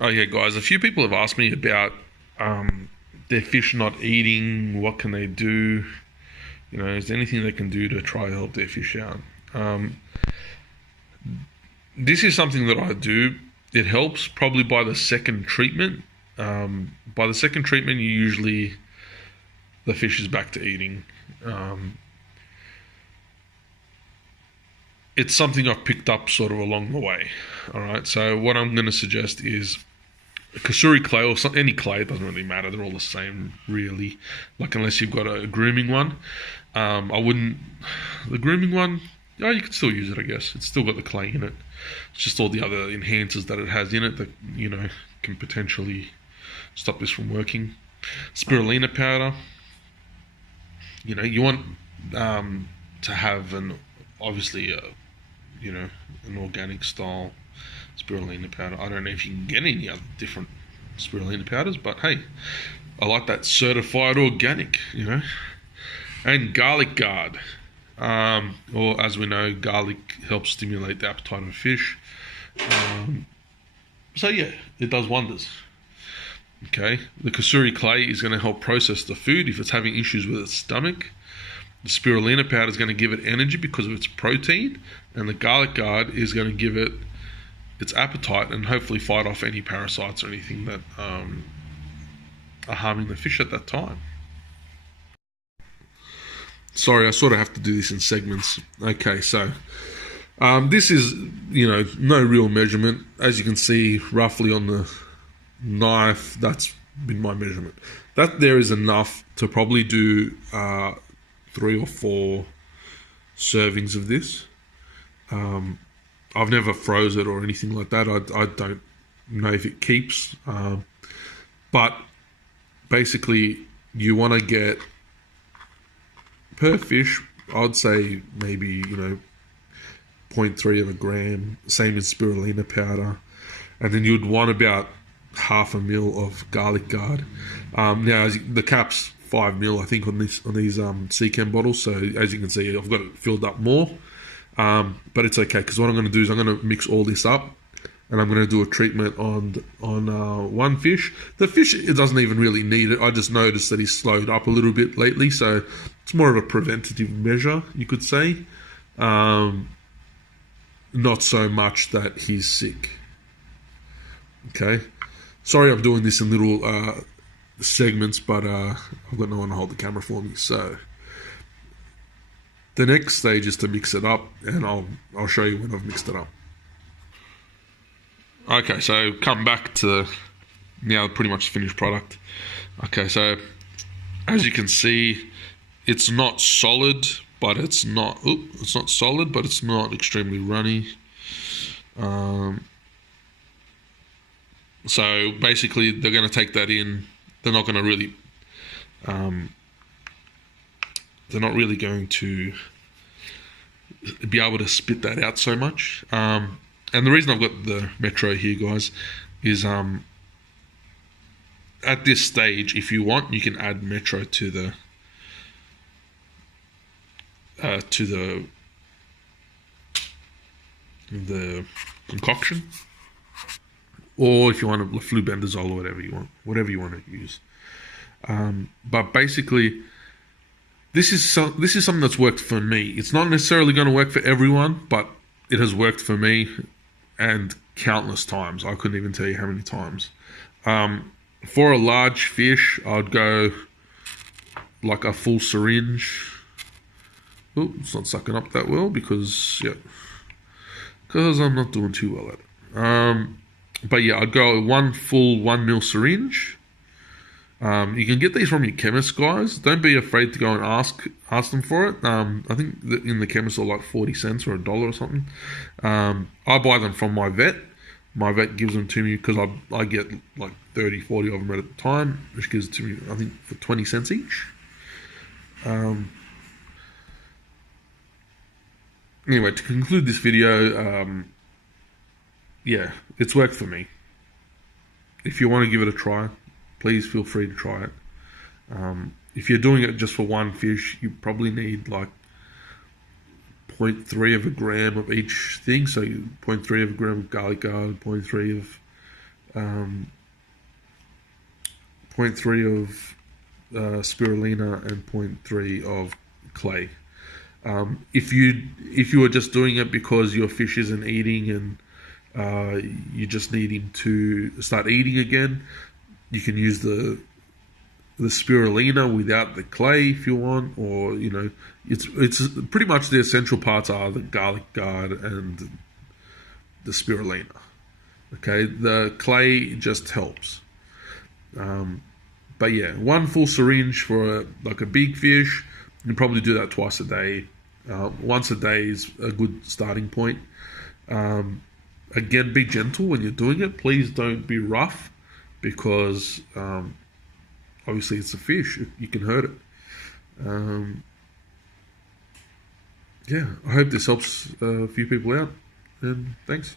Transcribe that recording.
Oh yeah, guys. A few people have asked me about their fish not eating. What can they do? Is there anything they can do to try to help their fish out? Um, this is something that I do. It helps probably by the second treatment. By the second treatment, you usually the fish is back to eating. Um, it's something I've picked up sort of along the way. All right. So what I'm going to suggest is Kasuri clay or any clay, it doesn't really matter. They're all the same, really. Like unless you've got a grooming one, I wouldn't. The grooming one, oh, you could still use it, I guess. It's still got the clay in it. It's just all the other enhancers that it has in it that can potentially stop this from working. Spirulina powder. You want to have obviously an organic style spirulina powder. I don't know if you can get any other different spirulina powders, but hey, I like that certified organic, And garlic guard. Or as we know, garlic helps stimulate the appetite of a fish. So yeah, it does wonders. Okay, the kasuri clay is going to help process the food if it's having issues with its stomach. The spirulina powder is going to give it energy because of its protein, and the garlic guard is going to give it its appetite and hopefully fight off any parasites or anything that are harming the fish at that time. Sorry, I sort of have to do this in segments. Okay, so this is, no real measurement. As you can see, roughly on the knife, that's been my measurement. That there is enough to probably do 3 or 4 servings of this. I've never froze it or anything like that. I don't know if it keeps. But basically, you want to get, per fish, I'd say maybe, 0.3 of a gram. Same as spirulina powder. And then you'd want about half a mil of garlic guard. Now, the cap's 5 mil, I think, on these Seachem bottles. So as you can see, I've got it filled up more. But it's okay, because what I'm going to do is I'm going to mix all this up, and I'm going to do a treatment on one fish. The fish, it doesn't even really need it. I just noticed that he's slowed up a little bit lately, so it's more of a preventative measure, you could say. Not so much that he's sick. Okay. Sorry I'm doing this in little segments, but I've got no one to hold the camera for me, so the next stage is to mix it up, and I'll show you when I've mixed it up. Okay, so come back to now pretty much finished product. Okay, so as you can see, it's not solid, but it's not solid, but it's not extremely runny. So basically, they're going to take that in. They're not going to really. They're not really going to be able to spit that out so much. And the reason I've got the Metro here, guys, is at this stage, if you want, you can add Metro to the concoction, or if you want a flubendazole or whatever you want to use. But basically, this is something that's worked for me. It's not necessarily going to work for everyone, but it has worked for me, and countless times. I couldn't even tell you how many times. For a large fish, I'd go like a full syringe. Oh, it's not sucking up that well because I'm not doing too well at it. But yeah, I'd go one full 1 mil syringe. You can get these from your chemist, guys. Don't be afraid to go and ask them for it. I think in the chemist are like 40 cents or $1 or something. I buy them from my vet. My vet gives them to me because I get like 30, 40 of them at a time, which gives it to me, I think, for 20 cents each. Anyway, to conclude this video, yeah, it's worked for me. If you want to give it a try, please feel free to try it. If you're doing it just for one fish, you probably need like 0.3 of a gram of each thing. So 0.3 of a gram of garlic guard, 0.3 0.3 of spirulina and 0.3 of clay. If you are just doing it because your fish isn't eating and you just need him to start eating again, you can use the spirulina without the clay if you want, or it's pretty much the essential parts are the garlic guard and the spirulina. Okay, the clay just helps. But yeah, one full syringe for a big fish. You can probably do that twice a day. Once a day is a good starting point. Again, be gentle when you're doing it. Please don't be rough, because obviously it's a fish. You can hurt it. Yeah, I hope this helps a few people out, and thanks.